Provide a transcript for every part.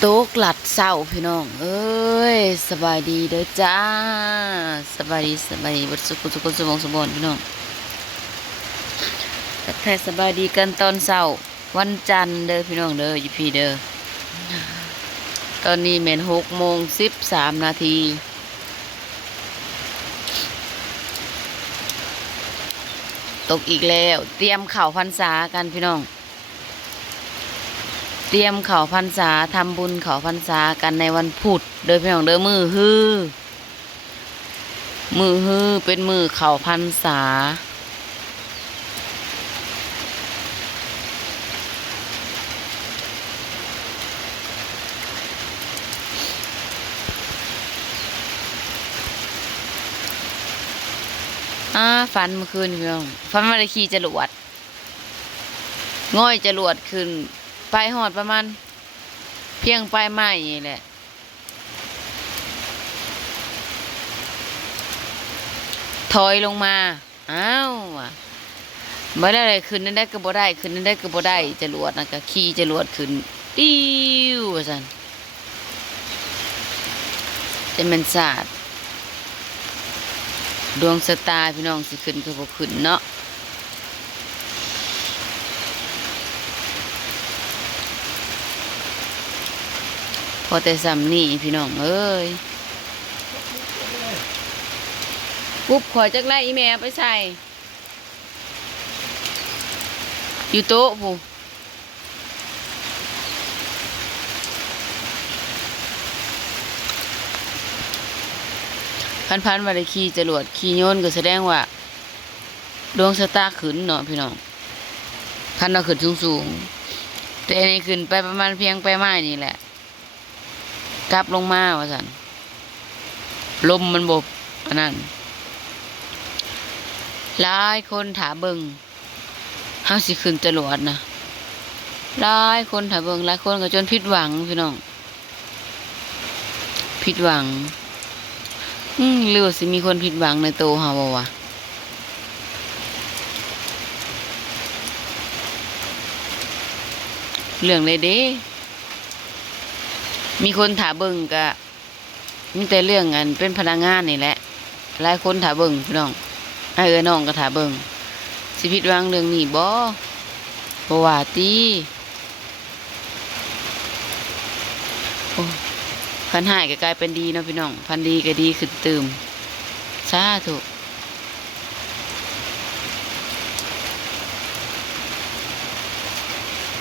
โต๊ะหลัดเศร้าพี่น้องเอ้ยสบายดีเด้อจ้าสบายดีบัดสุขสุขสมองสมบูรณ์พี่น้องทักทายสบายดีกันตอนเศร้าวันจันทร์เด้อพี่น้องเด้ออยู่พี่เด้อตอนนี้แม่น6:13 นาทีตกอีกแล้วเตรียมข่าวพรรษากันพี่น้องเตรียมข่าวพรรษาทำบุญข่าวพรรษากันในวันพุธเด้อพี่น้องเด้อมือฮือเป็นมือข่าวพรรษาฝันเมื่อคืนพี่น้องฝันว่าได้ขี่จรวดง่อยจรวดขึ้นไปหอดประมาณเพียงปลายไม้นี่แหละถอยลงมาอ้าวบ่ได้เลยขึ้นนั่นได้ก็บ่ได้ขึ้นนั่นได้ก็บ่ได้จรวดนะก็ขี่จรวดขึ้นติ้วว่าซั่นจะแม่นศาสตร์ดวงชะตาพี่น้องสิขึ้นก็บ่ขึ้นเนาะพอแต่ซ้ำนี่พี่น้องเอ้ยปุ๊บขอจักไล่อีแม่ไปใส่อยู่โต๊ะผู้พันว่าได้ขี่จรวดขี่โยนก็แสดงว่าดวงชะตาขึ้นเนาะพี่น้องคันเราขึ้นสูงแต่อันนี้ขึ้นไปประมาณเพียงปลายไม้นี่แหละกลับลงมาว่าซั่นลมมันบบอันนั้นหลายคนถาเบิงเฮาสิขึ้นจรวดนะหลายคนถาเบิงหลายคนก็จนผิดหวังพี่น้องผิดหวังหรือว่าสิมีคนผิดหวังในโตเฮาบ่วะเรื่องเลยเด้มีคนถาเบิงก็มีแต่เรื่องอันเป็นพนักงานนี่แหละหลายคนถาเบิงพี่น้องน้องก็ถาเบิงสิผิดหวังเรื่องนี้บ่ว่าติโอ้พันหายก็กลายเป็นดีเนาะพี่น้องพันดีก็ดีขึ้นตื่มสาธุ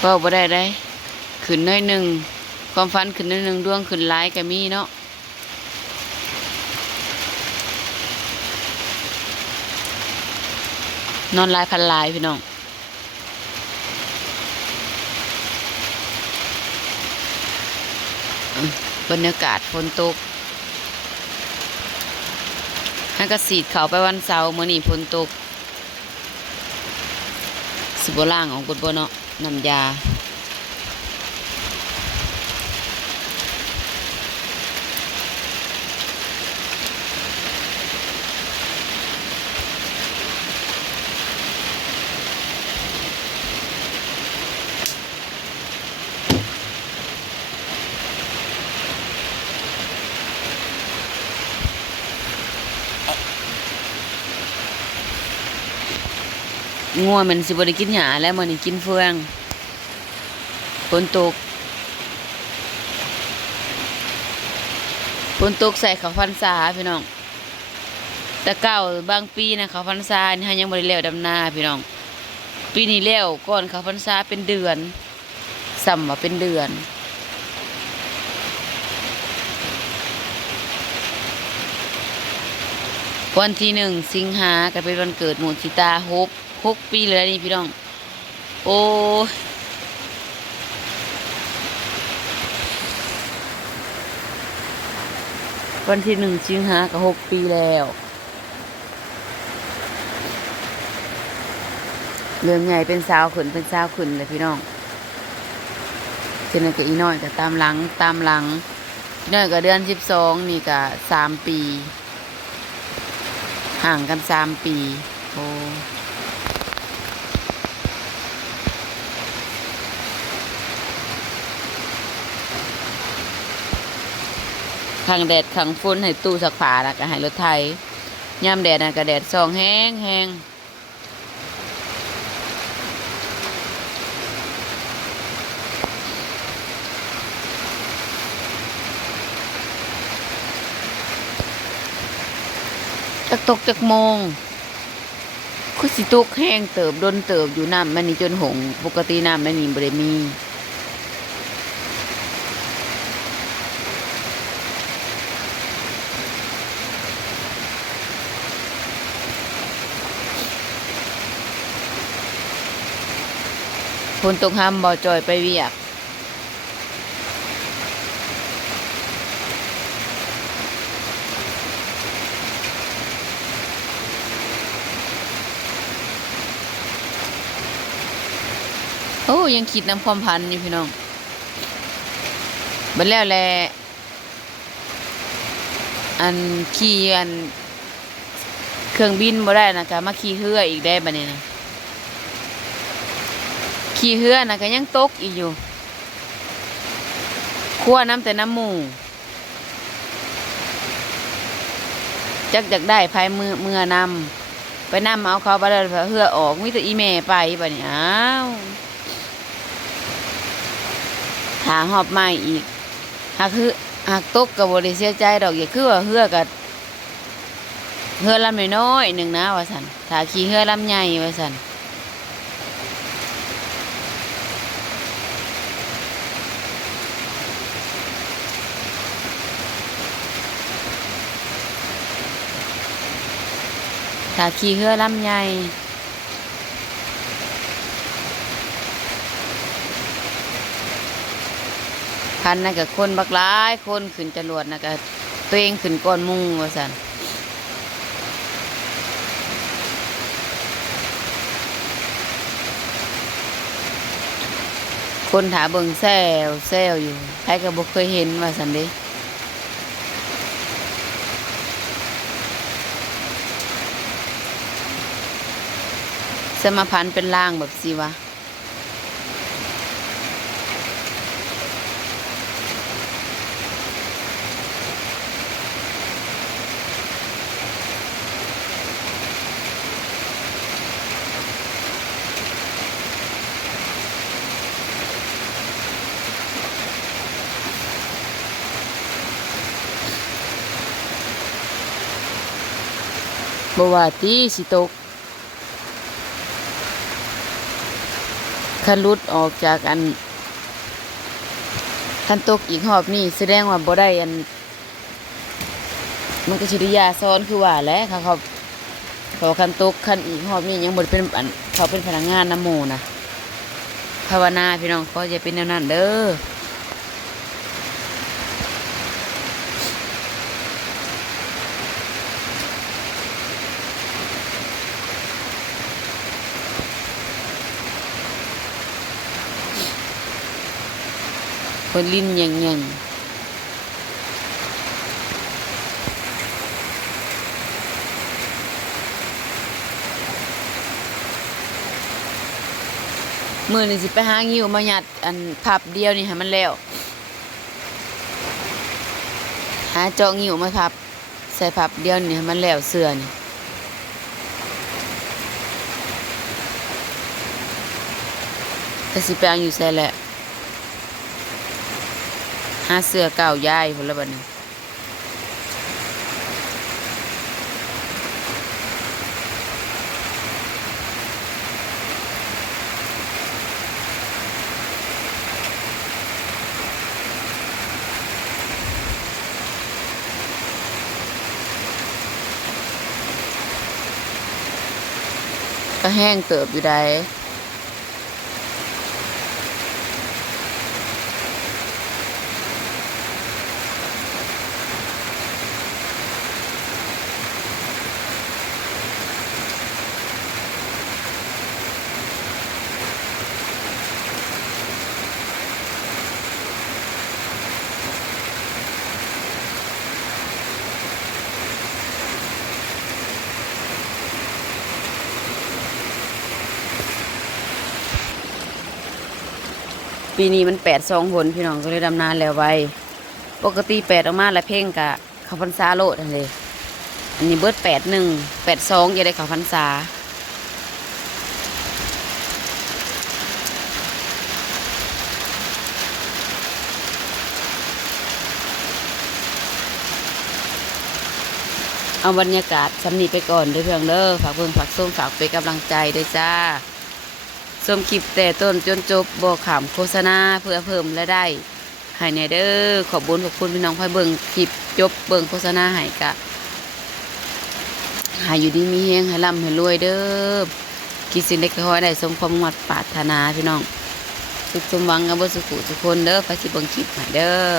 เว้าบ่ได้ขึ้นน้อยหนึ่งความฝันขึ้นน้อยหนึ่งดวงขึ้นหลายก็มีเนาะนอนหลายพันหลายพี่น้องบรรยากาศฝนตกให้กระสีดเขาไปวันเสาร์มื้อนี้ฝนตกสิบ่ล่างออกกดบ่เนาะน้ำยางัวมันสิบ่ได้กินหญ้าแล้วมื้อนี้กินเฟืองฝนตกใส่ข้าวพรรษาพี่น้องแต่เก่าบางปีนะข้าวพรรษานี่เฮายังบ่ได้แล้วดำนาพี่น้องปีนี้แล้วก่อนข้าวพรรษาเป็นเดือนซ้ำว่าเป็นเดือนวันที่1 สิงหาก็เป็นวันเกิดหมู่ทิตา6 ปีเลยนี่พี่น้องโอ้วันที่1 สิงหาก็6 ปีแล้วเรื่องใหญ่เป็นสาวขึ้นเลยพี่น้องเจนก็อีน้อยก็ตามหลังอีน้อยก็เดือน12นี่ก็3 ปีห่างกัน3 ปีโอ้ ขังแดดขังฝนให้ตู้สักผ้าแล้วก็ให้รถไถยามแดดน่ะก็แดดส่องแห้งแห้งจักตกจักโมงคือสิตกแห้งเติบดนเติบอยู่น้ำมันนี่จนหงปกติน้ำมันนี่บ่ได้มีฝนตกห้ามบ่จอยไปเวียกโอ้ยังคิดนำความพันอยู่พี่น้องบัดแล้วแหละอันขี่อันเครื่องบินบ่ได้นะก็มาขี่เรืออีกได้บัดนี้นะขี่เรือนะก็ยังตกอีกอยู่คั่วน้ำแต่น้ำหมูจักอยากได้ภายเมื่อนำไปนำเอาเขาบัดแล้วเรือออกมีแต่อีแม่ไปบัดนี้อ้าวหาหอบใหม่อีกหากตกกับบริเสียใจดอกอย่าคือว่าเฮือกับเฮือลำน้อยๆหนึ่งนะว่าสันถ้าขี่เฮือลำใหญ่ว่าสันถ้าขี่เฮือลำใหญ่พันนะกับคนบักร้ายคนขึ้นจรวดนะกับตัวเองขึ้นก้อนมุงว่าสันคนถาเบิ่งแซวอยู่ใครก็บ่เคยเห็นว่าสันเด้สมาพันธ์เป็นล่างแบบสิวะบ่ว่าตีสิตกคันรุดออกจากอันคันตกอีกหอบนี่แสดงว่าบ่ได้อันมันก็สิริยาซ้อนคือว่าแหละเขาคันตกคันอีกหอบนี่ยังบ่ได้เป็นอันเขาเป็นพนักงานน้ำหมู่นะภาวนาพี่น้องก็อย่าเป็นแนวนั้นเด้อคนลิ้นยังมื้อนี้สิไปหางิ้วมายัดอันพับเดียวนี่ให้มันแล้วหาเจาะงิ้วมาพับใส่พับเดียวนี่ให้มันแล้วเสื้อนี่ก็สิไปเอาอยู่ใส่แหละหาเสื้อเก่ายายพุ่นละบัดนี้ก็แห้งเติบอยู่ได้ปีนี้มัน8-2 หนพี่น้องก็เลยดำนาแล้วไว้ ปกติ8ออกมาแล้วเพ่งกะเขาพรรษาโลดอันนี้อันนี้เบิด81 82อย่าได้เขาพรรษาเอาบรรยากาศสำนีไปก่อนเด้อเพื่อนเด้อฝากเพิ่งฝากส้มฝากเป็นกำลังใจด้วยจ้าส้มคลิปแต่ต้นจนจบบอกขามโฆษณาเพื่อเพิ่มและได้ให้แน่เด้อขอบคุณพี่น้องพ่อยเบิ่งคลิปจบเบิ่งโฆษณาให้กะหายอยู่ดีมีเฮงให้ร่ำให้รวยเด้อคิดสิ่งใดก็ขอให้ได้สมความมุ่งมั่นปรารถนาพี่น้องสุขสมหวังกับบ่สุขทุกคนเด้อไปสิเบิ่งคลิปให้เด้อ